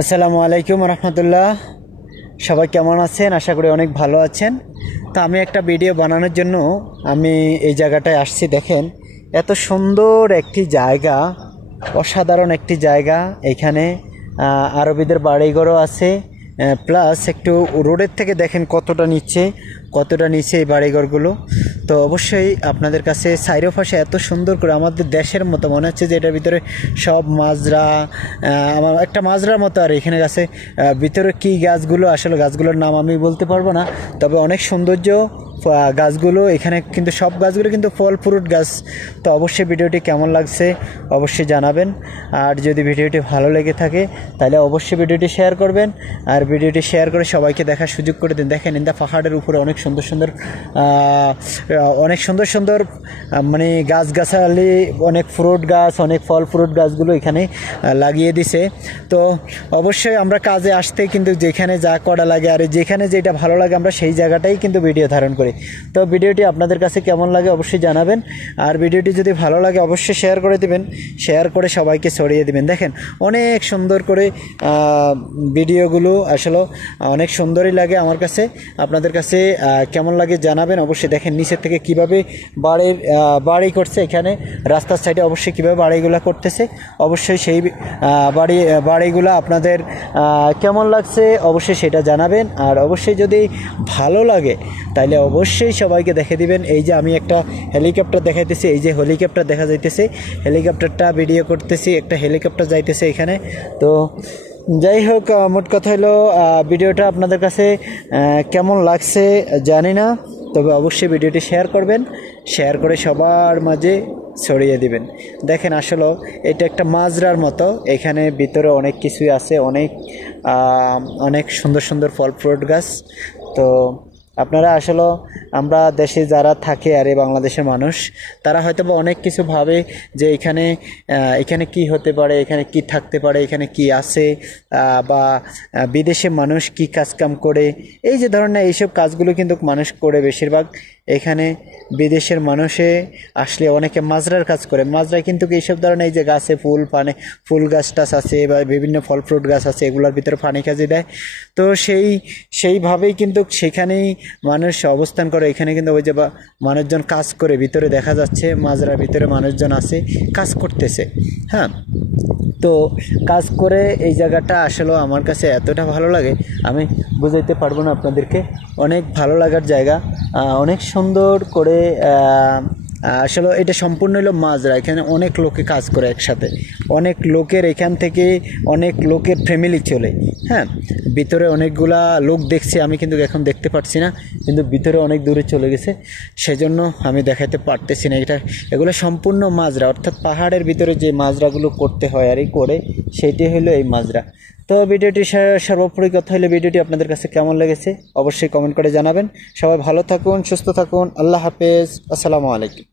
আসসালামু আলাইকুম রহমতুল্লাহ। সবাই কেমন আছেন? আশা করি অনেক ভালো আছেন। তো আমি একটা ভিডিও বানানোর জন্য আমি এই জায়গাটায় আসছি। দেখেন, এত সুন্দর একটি জায়গা, অসাধারণ একটি জায়গা। এখানে আরবিদের বাড়িঘরও আছে, প্লাস একটু রোডের থেকে দেখেন কতটা নিচে এই বাড়িঘরগুলো। তো অবশ্যই আপনাদের কাছে চাইরোপাশে এত সুন্দর করে আমাদের দেশের মতো মনে হচ্ছে যে এটার ভিতরে সব মাজরা, আমার একটা মাজরার মতো। আর এখানে গাছে ভিতরে কি গাছগুলো, আসলে গাছগুলোর নাম আমি বলতে পারবো না, তবে অনেক সৌন্দর্য গাছগুলো। এখানে কিন্তু সব গাছগুলো কিন্তু ফল ফ্রুট গাছ। তো অবশ্যই ভিডিওটি কেমন লাগছে অবশ্যই জানাবেন। আর যদি ভিডিওটি ভালো লেগে থাকে তাহলে অবশ্যই ভিডিওটি শেয়ার করবেন, আর ভিডিওটি শেয়ার করে সবাইকে দেখার সুযোগ করে দিন। দেখেন, ইন্দা পাহাড়ের উপরে অনেক সুন্দর মানে গাছগাছালি, অনেক ফ্রুট গাছ, অনেক ফল ফ্রুট গাছগুলো এখানে লাগিয়ে দিছে। তো অবশ্যই আমরা কাজে আসতে কিন্তু যেখানে যা করা লাগে আর যেখানে যেটা ভালো লাগে আমরা সেই জায়গাটাই কিন্তু ভিডিও ধারণ করি। তো ভিডিওটি আপনাদের কাছে কেমন লাগে অবশ্যই জানাবেন, আর ভিডিওটি যদি ভালো লাগে অবশ্যই শেয়ার করে দিবেন, শেয়ার করে সবাইকে ছড়িয়ে দিবেন। দেখেন, অনেক সুন্দর করে ভিডিওগুলো আসলে অনেক সুন্দরই লাগে আমার কাছে। আপনাদের কাছে কেমন লাগে জানাবেন অবশ্যই। দেখেন নিচের থেকে কিভাবে বাড়ি করছে, এখানে রাস্তার সাইডে অবশ্যই কীভাবে বাড়িগুলো করতেছে। অবশ্যই সেই বাড়িগুলো আপনাদের কেমন লাগছে অবশ্যই সেটা জানাবেন। আর অবশ্যই যদি ভালো লাগে তাহলে অবশ্যই সবাইকে দেখে দিবেন। এই যে আমি একটা হেলিকপ্টার দেখাইতেছি, এই যে হেলিকপ্টার দেখা যাইতেছে, হেলিকপ্টারটা ভিডিও করতেছি, একটা হেলিকপ্টার যাইতেছে এখানে। তো যাই হোক, মোট কথা হলো ভিডিওটা আপনাদের কাছে কেমন লাগছে জানি না, তবে অবশ্যই ভিডিওটি শেয়ার করবেন, শেয়ার করে সবার মাঝে ছড়িয়ে দিবেন। দেখেন, আসলে এটা একটা মাজরার মতো, এখানে ভিতরে অনেক কিছুই আছে, অনেক সুন্দর সুন্দর ফল ফ্রুট গাছ। তো আপনারা আসলে আমরা দেশে যারা থাকে আর এই বাংলাদেশের মানুষ, তারা হয়তো বা অনেক কিছু ভাবে যে এখানে কি হতে পারে, এখানে কি থাকতে পারে, এখানে কি আছে, বা বিদেশে মানুষ কি কাজকাম করে, এই যে ধরনের এইসব কাজগুলো কিন্তু মানুষ করে বেশিরভাগ। এখানে বিদেশের মানুষে আসলে অনেকে মাজরার কাজ করে। মাজরায় কিন্তু এইসব ধরনের এই যে গাছে ফুল গাছ টাছ আছে বা বিভিন্ন ফল ফ্রুট গাছ আছে, এগুলোর ভিতরে পানি কাজে দেয়। তো সেইভাবেই কিন্তু সেখানেই মানুষ অবস্থান করে। এখানে কিন্তু ওই যে বা মানুষজন কাজ করে, ভিতরে দেখা যাচ্ছে মাজরার ভিতরে মানুষজন আছে, কাজ করতেছে। হ্যাঁ, তো কাজ করে এই জায়গাটা আসলে আমার কাছে এতটা ভালো লাগে আমি বুঝাইতে পারবো না আপনাদেরকে। অনেক ভালো লাগার জায়গা, অনেক সুন্দর করে আসলে এটা সম্পূর্ণ হলো মাজরা। এখানে অনেক লোকে কাজ করে একসাথে, অনেক লোকের এখান থেকে অনেক লোকের ফ্যামিলি চলে। হ্যাঁ, ভিতরে অনেকগুলা লোক দেখছি আমি, কিন্তু এখন দেখতে পাচ্ছি না, কিন্তু ভিতরে অনেক দূরে চলে গেছে, সেজন্য আমি দেখাতে পারতেছি না। এগুলো সম্পূর্ণ মাজরা, অর্থাৎ পাহাড়ের ভিতরে যে মাজরাগুলো করতে হয় আর করে সেইটি হলো এই মাজরা। তো ভিডিওটি সর্বোপরি কথা হলো, ভিডিওটি আপনাদের কাছে কেমন লেগেছে অবশ্যই কমেন্ট করে জানাবেন। সবাই ভালো থাকুন, সুস্থ থাকুন, আল্লাহ হাফেজ, আসসালামু আলাইকুম।